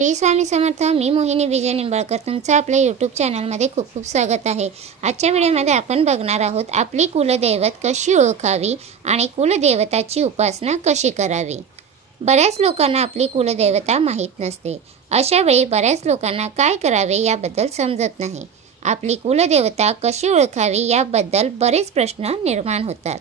श्री स्वामी समर्थ। मी मोहिनी विजय निंबाळकर तुमचं आपल्या यूट्यूब चॅनलमध्ये खूप खूप स्वागत आहे। आजच्या व्हिडिओमध्ये आपण बघणार आहोत आपली कुलदैवत कशी ओळखावी आणि कुलदेवताची उपासना कशी करावी। बऱ्याच लोकांना आपली कुलदेवता माहीत नसते। अशा वेळी बऱ्याच लोकांना काय करावे याबद्दल समजत नाही। आपली कुलदेवता कशी ओळखावी याबद्दल बरेच प्रश्न निर्माण होतात।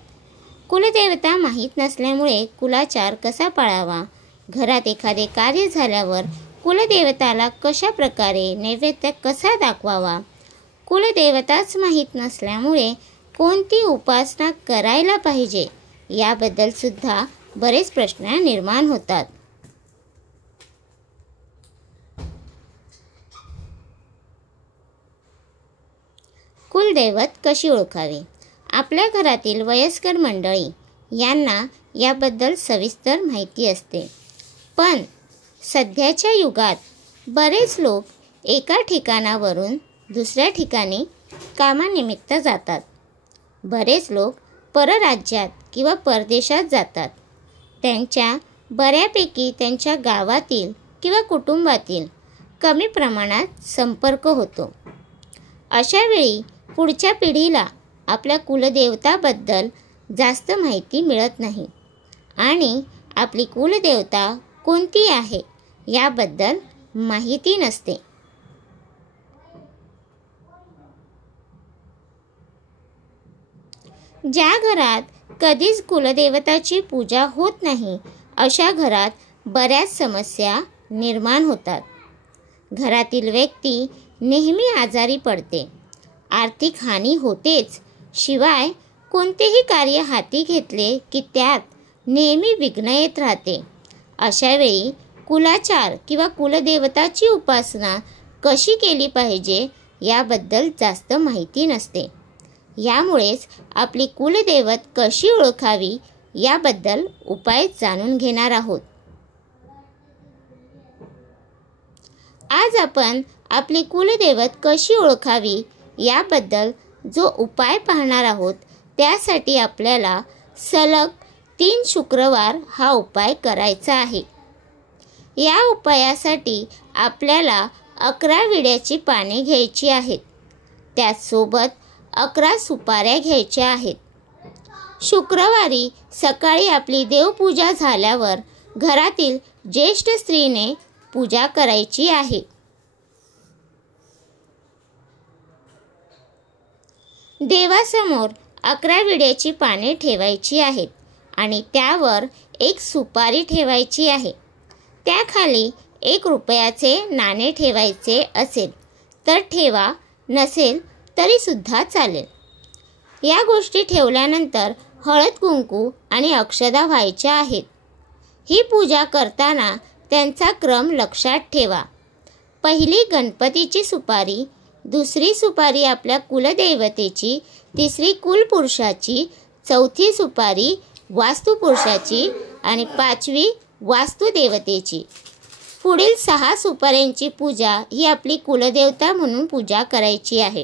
कुलदेवता माहीत नसल्यामुळे कुलाचार कसा पाळावा, घरात एखादे कार्य झाल्यावर कुलदेवताला कशा प्रकारे नैवेद्य कसा दाखवावा, कुलदेवताच माहीत नसल्यामुळे कोणती उपासना करायला पाहिजे याबद्दल सुद्धा बरेच प्रश्न निर्माण होतात। कुलदैवत कशी ओळखावी। आपल्या घरातील वयस्कर मंडळी यांना याबद्दल सविस्तर माहिती असते, पण सध्याच्या युगात बरेच लोक एका ठिकाणावरून दुसऱ्या ठिकाणी कामानिमित्त जातात। बरेच लोक परराज्यात किंवा परदेशात जातात। त्यांच्या बऱ्यापैकी त्यांच्या गावातील किंवा कुटुंबातील कमी प्रमाणात संपर्क होतो। अशा वेळी पुढच्या पिढीला आपल्या कुलदेवताबद्दल जास्त माहिती मिळत नाही आणि आपली कुलदेवता कोणती आहे याबद्दल माहिती नसते। ज्या घरात कधीच कुलदेवताची पूजा होत नाही अशा घरात बऱ्याच समस्या निर्माण होतात। घरातील व्यक्ती नेहमी आजारी पडते, आर्थिक हानी होतेच, शिवाय कोणतेही कार्य हाती घेतले की त्यात नेहमी विघ्न येत राहते। अशा वेळी कुलाचार किंवा कुलदेवताची उपासना कशी केली पाहिजे याबद्दल जास्त माहिती नसते। यामुळेच आपली कुलदैवत कशी ओळखावी याबद्दल उपाय जाणून घेणार आहोत। आज आपण आपली कुलदैवत कशी ओळखावी याबद्दल जो उपाय पाहणार आहोत, त्यासाठी आपल्याला सलग 3 शुक्रवार हा उपाय करायचा आहे। या उपायासाठी आपल्याला 11 विड्याची पाने घ्यायची आहेत। त्याचसोबत 11 सुपाऱ्या घ्यायच्या आहेत। शुक्रवारी सकाळी आपली देवपूजा झाल्यावर घरातील ज्येष्ठ स्त्रीने पूजा करायची आहे। देवासमोर 11 विड्याची पाने ठेवायची आहेत आणि त्यावर एक सुपारी ठेवायची आहे। त्याखाली 1 रुपयाचे नाणे ठेवायचे असेल तर ठेवा, नसेल तरी सुद्धा चालेल। या गोष्टी ठेवल्यानंतर हळद कुंकू आणि अक्षदा व्हायच्या आहेत। ही पूजा करताना त्यांचा क्रम लक्षात ठेवा। पहिली गणपतीची सुपारी, दुसरी सुपारी आपल्या कुलदेवतेची, तिसरी कुलपुरुषाची, चौथी सुपारी वास्तुपुरुषाची आणि 5वी वास्तुदेवतेची। पुढील 6 सुपाऱ्यांची पूजा ही आपली कुलदेवता म्हणून पूजा करायची आहे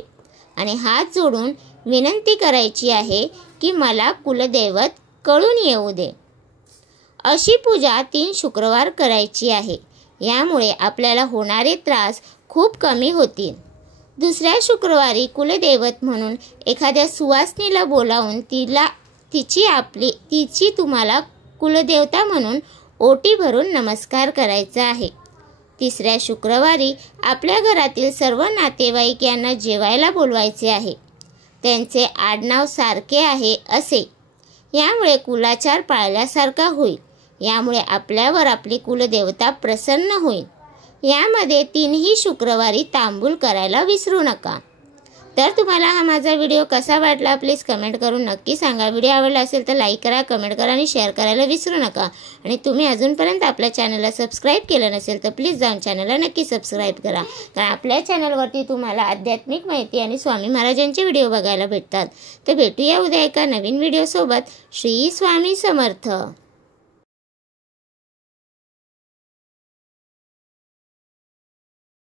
आणि हात जोडून विनंती करायची आहे की मला कुलदैवत कळून येऊ दे। अशी पूजा 3 शुक्रवार करायची आहे। यामुळे आपल्याला होणारे त्रास खूप कमी होतील। दुसऱ्या शुक्रवारी कुलदैवत म्हणून एखाद्या सुवासिनीला बोलावून तिची तुम्हाला कुलदेवता म्हणून ओटी भरून नमस्कार करायचा आहे। तिसऱ्या शुक्रवारी आपल्या घरातील सर्व नातेवाईक यांना जेवायला बोलवायचे आहे। त्यांचे आडनाव सारखे आहे असे, यामुळे कुलाचार पाळल्यासारखा होईल। यामुळे आपल्यावर आपली कुलदेवता प्रसन्न होईल। यामध्ये 3ही शुक्रवारी तांबूल करायला विसरू नका। तर तुम्हाला हा माझा व्हिडिओ कसा वाटला प्लीज कमेंट करून नक्की सांगा। व्हिडिओ आवडला असेल तर लाईक करा, कमेंट करा आणि शेअर करायला विसरू नका। आणि तुम्ही अजूनपर्यंत आपल्या चॅनलला सबस्क्राईब केलं नसेल तर प्लीज जाऊन चॅनलला नक्की सबस्क्राईब करा, कारण आपल्या चॅनलवरती तुम्हाला आध्यात्मिक माहिती आणि स्वामी महाराजांचे व्हिडिओ बघायला भेटतात। तर भेटूया उद्या एका नवीन व्हिडिओसोबत। श्री स्वामी समर्थ।